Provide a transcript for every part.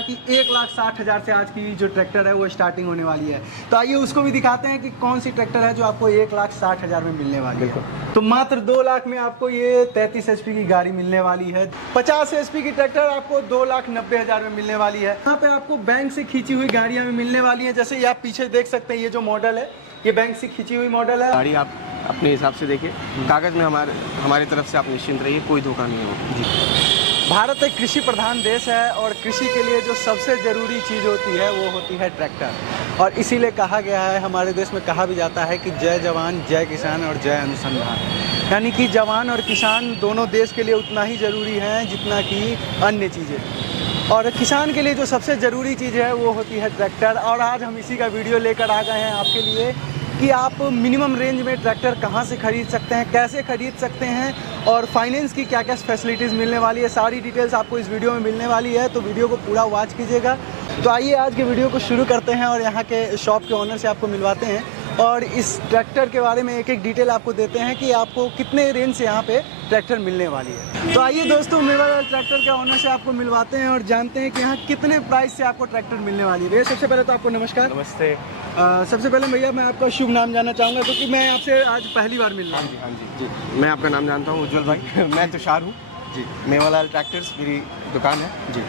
कि 1,60,000 से आज की जो ट्रैक्टर है वो स्टार्टिंग होने वाली है। तो आइए उसको भी दिखाते हैं कि कौन सी ट्रैक्टर है जो आपको 1,60,000 में मिलने वाली है। तो मात्र 2 लाख में आपको ये 33 HP की गाड़ी मिलने वाली है। 50 HP की ट्रैक्टर आपको 2,90,000 में मिलने वाली है। यहाँ पे आपको बैंक से खींची हुई गाड़ियाँ भी मिलने वाली है। जैसे ये आप पीछे देख सकते हैं, ये जो मॉडल है ये बैंक से खींची हुई मॉडल है। गाड़ी आप अपने हिसाब से देखिए, कागज़ में हमारी तरफ से आप निश्चिंत रहिए, कोई धोखा नहीं होगा। भारत एक कृषि प्रधान देश है और कृषि के लिए जो सबसे ज़रूरी चीज़ होती है वो होती है ट्रैक्टर। और इसीलिए कहा गया है, हमारे देश में कहा भी जाता है कि जय जवान जय किसान और जय अनुसंधान। यानी कि जवान और किसान दोनों देश के लिए उतना ही ज़रूरी हैं जितना कि अन्य चीज़ें। और किसान के लिए जो सबसे ज़रूरी चीज़ है वो होती है ट्रैक्टर। और आज हम इसी का वीडियो लेकर आ गए हैं आपके लिए कि आप मिनिमम रेंज में ट्रैक्टर कहां से खरीद सकते हैं, कैसे खरीद सकते हैं और फाइनेंस की क्या क्या फैसिलिटीज़ मिलने वाली है। सारी डिटेल्स आपको इस वीडियो में मिलने वाली है, तो वीडियो को पूरा वॉच कीजिएगा। तो आइए आज के वीडियो को शुरू करते हैं और यहाँ के शॉप के ओनर से आपको मिलवाते हैं और इस ट्रैक्टर के बारे में एक एक डिटेल आपको देते हैं कि आपको कितने रेंज से यहाँ पे ट्रैक्टर मिलने वाली है। तो आइए दोस्तों, मेवालाल ट्रैक्टर के ओनर से आपको मिलवाते हैं और जानते हैं कि यहाँ कितने प्राइस से आपको ट्रैक्टर मिलने वाली है। भैया सबसे पहले तो आपको नमस्कार। नमस्ते। सबसे पहले भैया मैं आपका शुभ नाम जानना चाहूँगा क्योंकि मैं आपसे आज पहली बार मिल रहा हूँ। हाँ जी, मैं आपका नाम जानता हूँ, उज्जवल भाई। मैं तुषार हूँ जी, मेवालाल ट्रैक्टर्स मेरी दुकान है जी।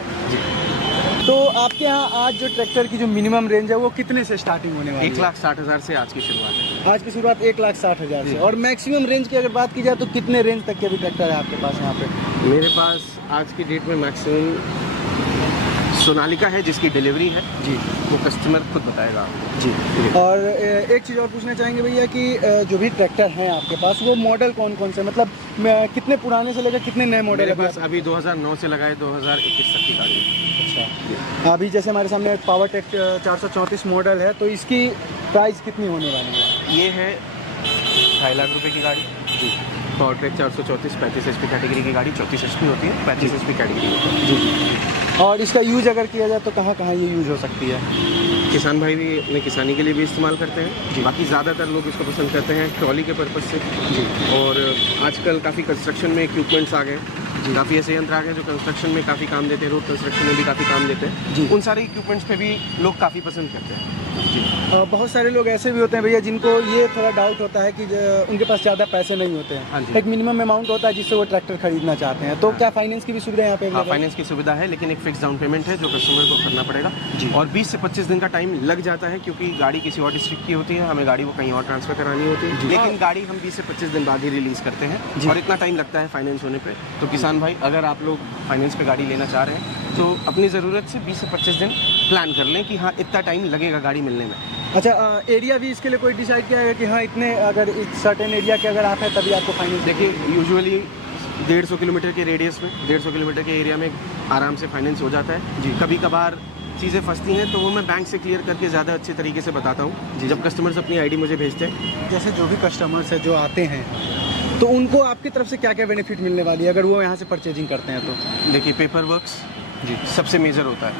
तो आपके यहाँ आज जो ट्रैक्टर की जो मिनिमम रेंज है वो कितने से स्टार्टिंग होने वाली है? 1,60,000 से आज की शुरुआत है। आज की शुरुआत 1,60,000 से। और मैक्सिमम रेंज की अगर बात की जाए तो कितने रेंज तक के भी ट्रैक्टर है आपके पास यहाँ पे? मेरे पास आज की डेट में मैक्सिमम सोनालिका है जिसकी डिलीवरी है जी, वो कस्टमर खुद बताएगा जी। और एक चीज़ और पूछना चाहेंगे भैया कि जो भी ट्रैक्टर हैं आपके पास वो मॉडल कौन कौन से, मतलब कितने पुराने से लेकर कितने नए मॉडल मेरे पास? अभी 2009 से लगाए 2021 तक की गाड़ी है। अच्छा, अभी जैसे हमारे सामने पावरटेक 434 मॉडल है, तो इसकी प्राइस कितनी होने वाली है? ये है 2.5 लाख रुपए की गाड़ी जी। पावरटेक 434 35 HP कैटेगरी की गाड़ी, 34 HP होती है, 35 HP कैटेगरी होती है जी। और इसका यूज अगर किया जाए तो कहाँ कहाँ ये यूज हो सकती है? किसान भाई भी अपने किसानी के लिए भी इस्तेमाल करते हैं जी। बाकी ज़्यादातर लोग इसको पसंद करते हैं ट्रॉली के पर्पज़ से जी। और आजकल काफ़ी कंस्ट्रक्शन में इक्विपमेंट्स आ गए, काफ़ी ऐसे यंत्र आ गए जो कंस्ट्रक्शन में काफ़ी काम देते हैं, रोड कंस्ट्रक्शन में भी काफ़ी काम देते हैं जी। उन सारे इक्विपमेंट्स पे भी लोग काफ़ी पसंद करते हैं जी। बहुत सारे लोग ऐसे भी होते हैं भैया जिनको ये थोड़ा डाउट होता है कि उनके पास ज़्यादा पैसे नहीं होते हैं। हाँ जी। एक मिनिमम अमाउंट होता है जिससे वो ट्रैक्टर खरीदना चाहते हैं, तो क्या फाइनेंस की भी सुविधा यहाँ पे? हाँ, फाइनेंस की सुविधा है, लेकिन एक फिक्स डाउन पेमेंट है जो कस्टमर को करना पड़ेगा जी। और 20 से 25 दिन का टाइम लग जाता है क्योंकि गाड़ी किसी और डिस्ट्रिक्ट की होती है, हमें गाड़ी को कहीं और ट्रांसफर करानी होती है, लेकिन गाड़ी हम 20 से 25 दिन बाद ही रिलीज़ करते हैं और इतना टाइम लगता है फाइनेंस होने पर। तो किसान भाई, अगर आप लोग फाइनेंस पे गाड़ी लेना चाह रहे हैं तो अपनी ज़रूरत से 20 से 25 दिन प्लान कर लें कि हाँ इतना टाइम लगेगा गाड़ी मिलने में। अच्छा, एरिया भी इसके लिए कोई डिसाइड किया है कि हाँ इतने, अगर इस सर्टेन एरिया के अगर आप हैं तभी आपको फाइनेंस? देखिए, यूजुअली 150 किलोमीटर के रेडियस में, 150 किलोमीटर के एरिया में आराम से फाइनेंस हो जाता है जी। कभी कभार चीज़ें फंसती हैं तो वो मैं बैंक से क्लियर करके ज़्यादा अच्छे तरीके से बताता हूँ जब कस्टमर्स अपनी ID मुझे भेजते हैं। जैसे जो भी कस्टमर्स है जो आते हैं तो उनको आपकी तरफ से क्या क्या बेनिफिट मिलने वाली है अगर वो यहाँ से परचेजिंग करते हैं तो? देखिए, पेपर वर्क्स जी सबसे मेजर होता है।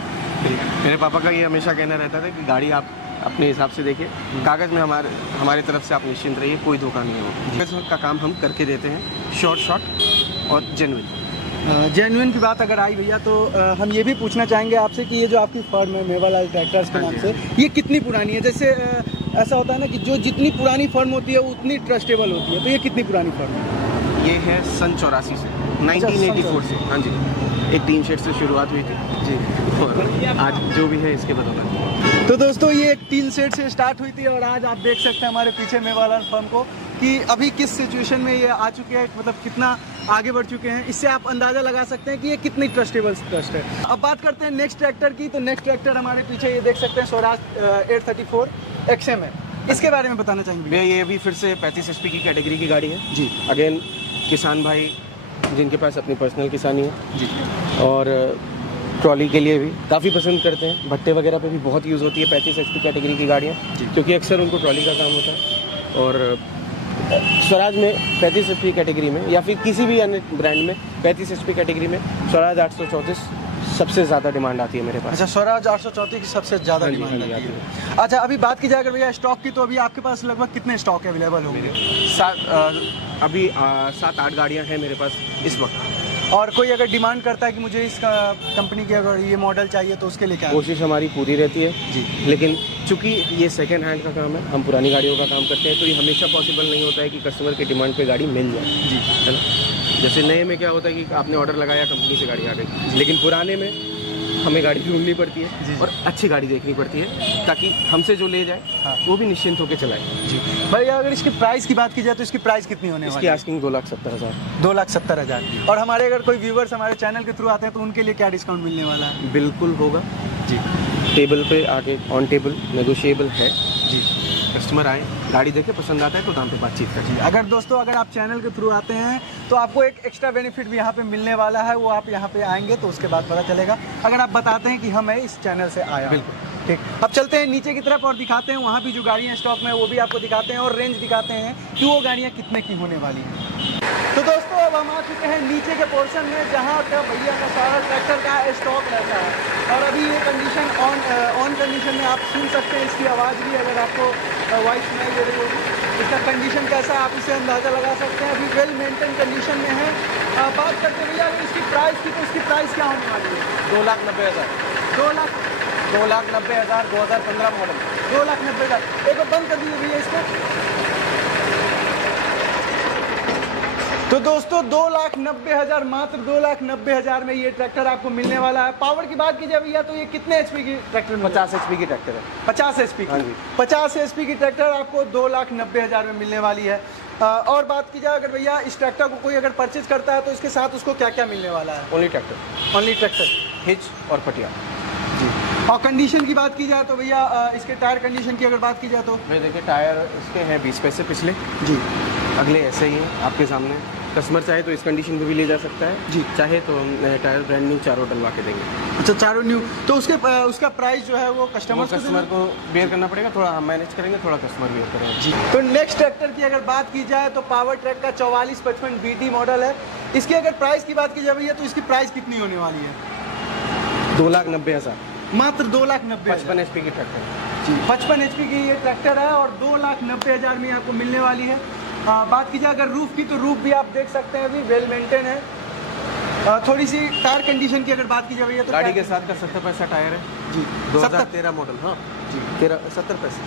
मेरे पापा का ये हमेशा कहना रहता था कि गाड़ी आप अपने हिसाब से देखिए, कागज़ में हमारी तरफ से आप निश्चिंत रहिए, कोई धोखा नहीं होगा। कागज़ का काम हम करके देते हैं, शॉर्ट और जेन्युइन की बात अगर आई भैया तो हम ये भी पूछना चाहेंगे आपसे कि ये जो आपकी फर्म है मेवालाल ट्रैक्टर्स के नाम से, ये कितनी पुरानी है? जैसे ऐसा होता है ना कि जो जितनी पुरानी फर्म होती है उतनी ट्रस्टेबल होती है, तो ये कितनी पुरानी फर्म है? ये है सन 84 से, 1984 से। हाँ जी, एक टीन शेड से शुरुआत हुई थी जी, और आज जो भी है इसके बदौलत। तो दोस्तों, ये एक टीन शेड से स्टार्ट हुई थी और आज आप देख सकते हैं हमारे पीछे मेवालाल फर्म को कि अभी किस सिचुएशन में ये आ चुके हैं, मतलब कितना आगे बढ़ चुके हैं। इससे आप अंदाज़ा लगा सकते हैं कि ये कितनी ट्रस्टेबल ट्रस्ट है। अब बात करते हैं नेक्स्ट ट्रैक्टर की। तो नेक्स्ट ट्रैक्टर हमारे पीछे ये देख सकते हैं स्वराज 834 XM है, इसके बारे में बताना चाहेंगे भैया? ये भी फिर से 35 HP की कैटेगरी की गाड़ी है जी। अगेन किसान भाई जिनके पास अपनी पर्सनल किसानी है जी, और ट्रॉली के लिए भी काफ़ी पसंद करते हैं, भट्टे वगैरह पे भी बहुत यूज़ होती है 35 HP कैटेगरी की गाड़ियाँ जी, क्योंकि अक्सर उनको ट्रॉली का काम होता है। और स्वराज में 35 HP कैटेगरी में या फिर किसी भी अन्य ब्रांड में 35 HP कैटेगरी में स्वराज 834 सबसे ज़्यादा डिमांड आती है मेरे पास। अच्छा, स्वराज 834 की सबसे ज़्यादा डिमांड आती है। अच्छा, अभी बात की जाए अगर भैया स्टॉक की, तो अभी आपके पास लगभग कितने स्टॉक अवेलेबल होंगे? अभी 7-8 गाड़ियाँ हैं मेरे पास इस वक्त। और कोई अगर डिमांड करता है कि मुझे इस कंपनी की अगर ये मॉडल चाहिए तो उसके लिए क्या? कोशिश हमारी पूरी रहती है जी। लेकिन चूंकि ये सेकंड हैंड का काम है, हम पुरानी गाड़ियों का काम करते हैं, तो ये हमेशा पॉसिबल नहीं होता है कि कस्टमर की डिमांड पे गाड़ी मिल जाए। जी है ना। जैसे नए में क्या होता है कि आपने ऑर्डर लगाया, कंपनी से गाड़ी आ गई, लेकिन पुराने में हमें गाड़ी ढूंढनी पड़ती है और अच्छी गाड़ी देखनी पड़ती है ताकि हमसे जो ले जाए वो भी निश्चिंत होकर चलाए। जी भाई, अगर इसकी प्राइस की बात की जाए तो इसकी प्राइस कितनी होने वाली इसकी है? आस्किंग 2,70,000। 2,70,000। और हमारे अगर कोई व्यूवर्स हमारे चैनल के थ्रू आते हैं तो उनके लिए क्या डिस्काउंट मिलने वाला है? बिल्कुल होगा जी। टेबल पे आके ऑन टेबल नेगोशिएबल है जी। कस्टमर आए, गाड़ी देखे, पसंद आता है तो दाम पे बातचीत करें। अगर दोस्तों अगर आप चैनल के थ्रू आते हैं तो आपको एक एक्स्ट्रा बेनिफिट भी यहाँ पे मिलने वाला है, वो आप यहाँ पे आएंगे तो उसके बाद पता चलेगा, अगर आप बताते हैं कि हम इस चैनल से आया। बिल्कुल। ठीक, अब चलते हैं नीचे की तरफ और दिखाते हैं वहाँ भी जो गाड़ियाँ स्टॉक में वो भी आपको दिखाते हैं और रेंज दिखाते हैं कि वो गाड़ियाँ कितने की होने वाली हैं। तो दोस्तों अब हम आ चुके हैं नीचे के पोर्शन में जहाँ का भैया का सारा ट्रैक्टर का स्टॉक रहता है और अभी ये कंडीशन ऑन कंडीशन में आप सुन सकते हैं इसकी आवाज़ भी, अगर आपको वॉइस सुनाई दे रही होगी। इसका कंडीशन कैसा है आप इसे अंदाज़ा लगा सकते हैं, अभी वेल मेंटेन कंडीशन में है। बात करते हैं भैया अगर इसकी प्राइस की, तो इसकी प्राइस क्या होने वाली है? 2,90,000। 2,90,000 2015 मॉडल। 2,90,000। एक बार बंद कर दीजिए भैया इसको। तो दोस्तों 2,90,000, मात्र 2,90,000 में ये ट्रैक्टर आपको मिलने वाला है। पावर की बात की जाए भैया तो ये कितने एचपी की ट्रैक्टर? 50 HP की ट्रैक्टर है। 50 एचपी हाँ की। जी। 50 एचपी की ट्रैक्टर आपको 2,90,000 में मिलने वाली है। और बात की जाए अगर भैया इस ट्रैक्टर को कोई अगर परचेज करता है तो इसके साथ उसको क्या क्या मिलने वाला है? Only tractor, only tractor, hitch और पटिया। और कंडीशन की बात की जाए तो भैया इसके टायर कंडीशन की अगर बात की जाए तो भाई देखिए टायर इसके हैं 20 पैसे पिछले, जी, अगले ऐसे ही हैं आपके सामने। कस्टमर चाहे तो इस कंडीशन में भी ले जा सकता है जी, चाहे तो नए टायर ब्रांड न्यू चारों डलवा के देंगे। अच्छा, चारों न्यू। तो उसके उसका प्राइस जो है वो कस्टमर को बेयर करना पड़ेगा, थोड़ा हम मैनेज करेंगे, थोड़ा कस्टमर बेयर करेंगे। जी। तो नेक्स्ट ट्रैक्टर की अगर बात की जाए तो पावर ट्रैक का 4455 BT मॉडल है। इसकी अगर प्राइस की बात की जाए भैया तो इसकी प्राइस कितनी होने वाली है? 2,90,000। मात्र 2,90,000। 55 HP की ट्रैक्टर जी, 55 HP की ये ट्रैक्टर है और 2,90,000 में आपको मिलने वाली है। बात की जाए अगर रूफ की तो रूफ भी आप देख सकते हैं अभी वेल मेंटेन है। थोड़ी सी टायर कंडीशन की अगर बात की जाए भैया तो गाड़ी के साथ का 70 पैसा टायर है जी, 2013 मॉडल। हाँ जी, 70 पैसे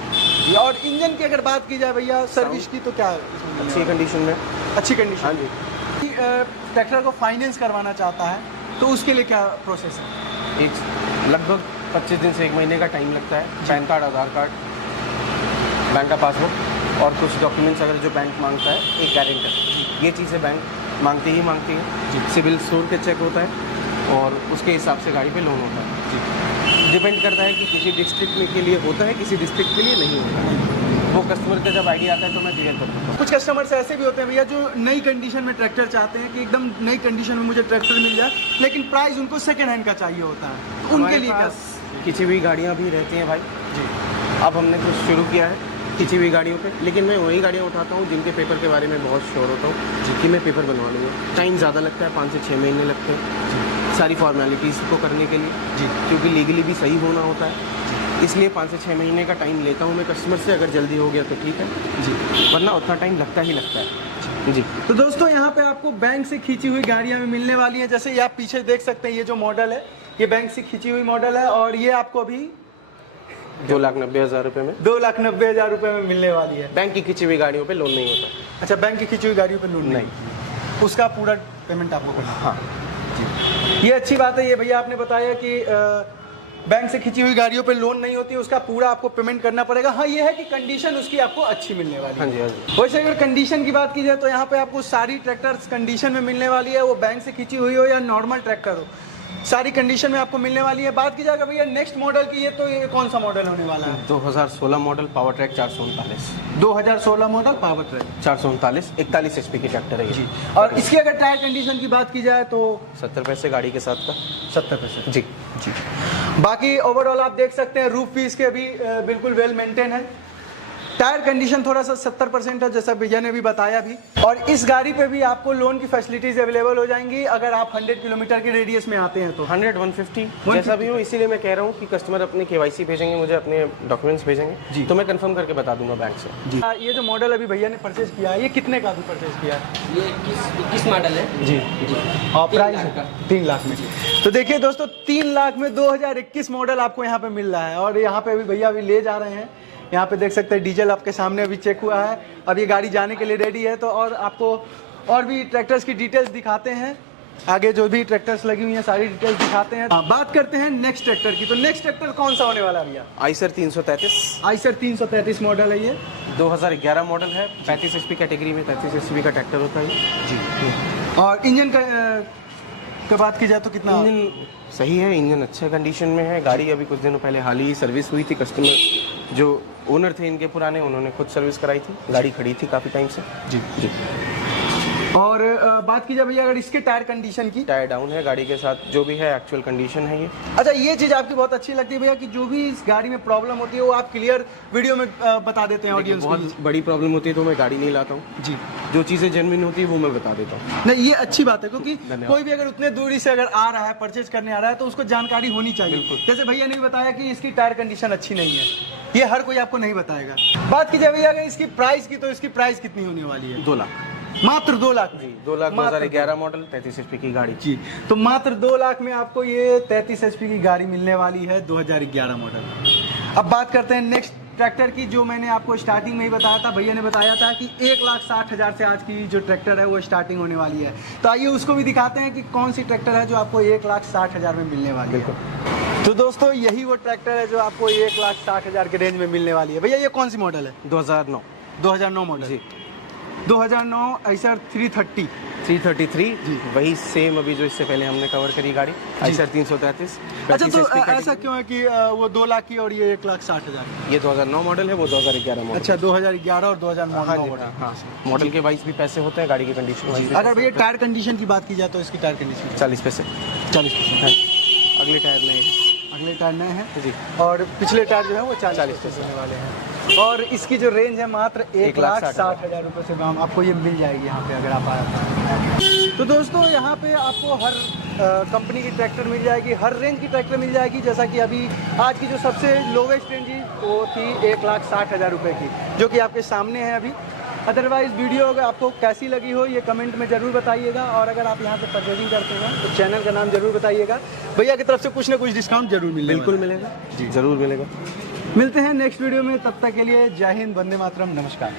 जी। और इंजन की अगर बात की जाए भैया सर्विस की तो क्या अच्छी कंडीशन में, अच्छी कंडीशन। हाँ जी। ट्रैक्टर को फाइनेंस करवाना चाहता है तो उसके लिए क्या प्रोसेस है? लगभग 25 दिन से 1 महीने का टाइम लगता है। पैन कार्ड, आधार कार्ड, बैंक का पासबुक और कुछ डॉक्यूमेंट्स अगर जो बैंक मांगता है, एक गारंटर, ये चीज़ें बैंक मांगती है। सिविल स्कोर के चेक होता है और उसके हिसाब से गाड़ी पे लोन होता है। डिपेंड करता है कि किसी डिस्ट्रिक्ट में के लिए होता है, किसी डिस्ट्रिक्ट के लिए नहीं होता है। वो कस्टमर का जब आइडिया आता है तो मैं क्लियर कर दूँगा। कुछ कस्टमर्स ऐसे भी होते हैं भैया जो नई कंडीशन में ट्रैक्टर चाहते हैं कि एकदम नई कंडीशन में मुझे ट्रैक्टर मिल जाए, लेकिन प्राइस उनको सेकंड हैंड का चाहिए होता है, तो उनके लिए क्या? खिंची हुई गाड़ियाँ भी रहती हैं भाई जी। अब हमने कुछ शुरू किया है खिंची हुई गाड़ियों पे, लेकिन मैं वही गाड़ियाँ उठाता हूँ जिनके पेपर के बारे में बहुत श्योर होता हूँ कि मैं पेपर बनवा लूँगा। टाइम ज़्यादा लगता है, 5 से 6 महीने लगते हैं सारी फॉर्मेलिटीज़ को करने के लिए जी, क्योंकि लीगली भी सही होना होता है, इसलिए 5 से 6 महीने का टाइम लेता हूँ मैं कस्टमर से। अगर जल्दी हो गया तो ठीक है जी, वरना उतना टाइम लगता ही लगता है जी। तो दोस्तों यहाँ पे आपको बैंक से खींची हुई गाड़ियाँ भी मिलने वाली हैं, जैसे ये आप पीछे देख सकते हैं, ये जो मॉडल है ये बैंक से खींची हुई मॉडल है और ये आपको अभी 2,90,000 रुपये में 2,90,000 रुपये में मिलने वाली है। बैंक की खींची हुई गाड़ियों पे लोन नहीं होता। अच्छा, बैंक की खींची हुई गाड़ियों पे लोन नहीं, उसका पूरा पेमेंट आपको करना है। हाँ जी, ये अच्छी बात है। ये भैया आपने बताया कि बैंक से खींची हुई गाड़ियों पे लोन नहीं होती, उसका पूरा आपको पेमेंट करना पड़ेगा। हाँ, ये है कि कंडीशन उसकी आपको अच्छी मिलने वाली है। हाँ जी, हाँ जी। वैसे अगर कंडीशन की बात की जाए तो यहाँ पे आपको सारी ट्रैक्टर्स कंडीशन में मिलने वाली है, वो बैंक से खींची हुई हो या नॉर्मल ट्रैक्टर हो, सारी कंडीशन में आपको मिलने वाली है। बात की जाएगा भैया नेक्स्ट मॉडल की, ये तो ये कौन सा मॉडल होने वाला है? 2016 model power track 439। 2016 model power track 439, 41 HP की ट्रैक्टर है जी। और इसकी अगर टायर कंडीशन की बात की जाए तो 70 पैसे गाड़ी के साथ का 70 पैसे जी जी। बाकी ओवरऑल आप देख सकते हैं रूफ भी इसके अभी बिल्कुल वेल मेंटेन है। टायर कंडीशन थोड़ा सा 70% है, जैसा भैया ने भी बताया भी। और इस गाड़ी पे भी आपको लोन की फैसिलिटीज अवेलेबल हो जाएंगी अगर आप 100 किलोमीटर के रेडियस में आते हैं तो। 100, 150 जैसा भी हो, इसीलिए मैं कह रहा हूँ कि कस्टमर अपने KYC भेजेंगे, मुझे अपने डॉक्यूमेंट्स भेजेंगे जी, तो मैं कंफर्म करके बता दूंगा बैंक से जी। ये जो मॉडल अभी भैया ने परचेज किया है, ये कितने का भी परचेज किया है? ये 21 मॉडल है जी जी। और 3 प्राइस लाख का। 3 लाख में। तो देखिए दोस्तों, 3 लाख में 2021 मॉडल आपको यहाँ पे मिल रहा है। और यहाँ पे अभी भैया अभी ले जा रहे हैं, यहाँ पे देख सकते हैं डीजल आपके सामने अभी चेक हुआ है। अब ये गाड़ी जाने के लिए रेडी है। तो और आपको और भी ट्रैक्टर्स की डिटेल्स दिखाते हैं, आगे जो भी ट्रैक्टर्स लगी हुई हैं सारी डिटेल्स दिखाते हैं। बात करते हैं नेक्स्ट ट्रैक्टर की। तो नेक्स्ट ट्रैक्टर कौन सा होने वाला है भैया? आइसर 333 आइसर 333 मॉडल है ये, 2011 मॉडल है। 35 HP कैटेगरी में 35 HP का ट्रैक्टर होता है जी। और इंजन का बात की जाए तो कितना? इंजन सही है, इंजन अच्छे कंडीशन में है। गाड़ी अभी कुछ दिनों पहले हाल ही सर्विस हुई थी। कस्टमर जो ओनर थे इनके पुराने, उन्होंने खुद सर्विस कराई थी। गाड़ी खड़ी थी काफ़ी टाइम से जी जी। और बात की जाए भैया अगर इसके टायर कंडीशन की? टायर डाउन है गाड़ी के साथ, जो भी है एक्चुअल कंडीशन है ये। अच्छा, ये चीज़ आपकी बहुत अच्छी लगती है भैया कि जो भी इस गाड़ी में प्रॉब्लम होती है वो आप क्लियर वीडियो में बता देते हैं ऑडियंस को। बहुत बड़ी प्रॉब्लम होती है तो मैं गाड़ी नहीं लाता हूँ जी। जो चीज़ें जेन्युइन होती है वो मैं बता देता हूँ। नहीं, ये अच्छी बात है क्योंकि धन्यवाद। कोई भी अगर उतने दूरी से अगर आ रहा है, परचेज करने आ रहा है, तो उसको जानकारी होनी चाहिए। बिल्कुल। जैसे भैया ने भी बताया कि इसकी टायर कंडीशन अच्छी नहीं है, ये हर कोई आपको नहीं बताएगा। बात की जाए भैया अगर इसकी प्राइस की, तो इसकी प्राइस कितनी होने वाली है? 2 लाख मात्र 2 लाख जी। 2 लाख मात्र 2011 मॉडल 33 HP की गाड़ी जी। तो मात्र 2 लाख में आपको ये 33 HP की गाड़ी मिलने वाली है, 2011 मॉडल। अब बात करते हैं नेक्स्ट ट्रैक्टर की, जो मैंने आपको स्टार्टिंग में ही बताया था। भैया ने बताया था कि 1,60,000 से आज की जो ट्रैक्टर है वो स्टार्टिंग होने वाली है। तो आइए उसको भी दिखाते हैं कि कौन सी ट्रैक्टर है जो आपको 1,60,000 में मिलने वाली है। तो दोस्तों, यही वो ट्रैक्टर है जो आपको 1,60,000 के रेंज में मिलने वाली है। भैया ये कौन सी मॉडल है? 2009 मॉडल जी। 2009 आइसर 333 जी। वही सेम अभी जो इससे पहले हमने कवर करी गाड़ी आइसर 333। अच्छा, तो ऐसा क्यों है कि वो 2 लाख की और ये 1,60,000? ये 2009 मॉडल है, वो 2011 मॉडल। अच्छा, 2011 और 2009 मॉडल। हाँ, मॉडल के वाइज भी पैसे होते हैं, गाड़ी की कंडीशन वाइज भी। अगर भैया टायर कंडीशन की बात की जाए तो इसकी टायर कंडीशन 40 पैसे 40%। अगले टायर नए हैं। अगले टायर नए हैं जी। और पिछले टायर जो है वो 40 पैसे होने वाले हैं। और इसकी जो रेंज है मात्र 1,60,000 रुपये से कम आपको ये मिल जाएगी यहाँ पे अगर आप आए तो। दोस्तों, यहाँ पे आपको हर कंपनी की ट्रैक्टर मिल जाएगी, हर रेंज की ट्रैक्टर मिल जाएगी। जैसा कि अभी आज की जो सबसे लोवेस्ट रेंज वो थी 1,60,000 रुपये की, जो कि आपके सामने है अभी। अदरवाइज़ वीडियो अगर आपको कैसी लगी हो ये कमेंट में ज़रूर बताइएगा। और अगर आप यहाँ से परचेजिंग करते हैं तो चैनल का नाम ज़रूर बताइएगा। भैया की तरफ से कुछ ना कुछ डिस्काउंट जरूर मिलेगा। बिल्कुल मिलेगा जी, ज़रूर मिलेगा। मिलते हैं नेक्स्ट वीडियो में, तब तक के लिए जय हिंद, वंदे मातरम, नमस्कार।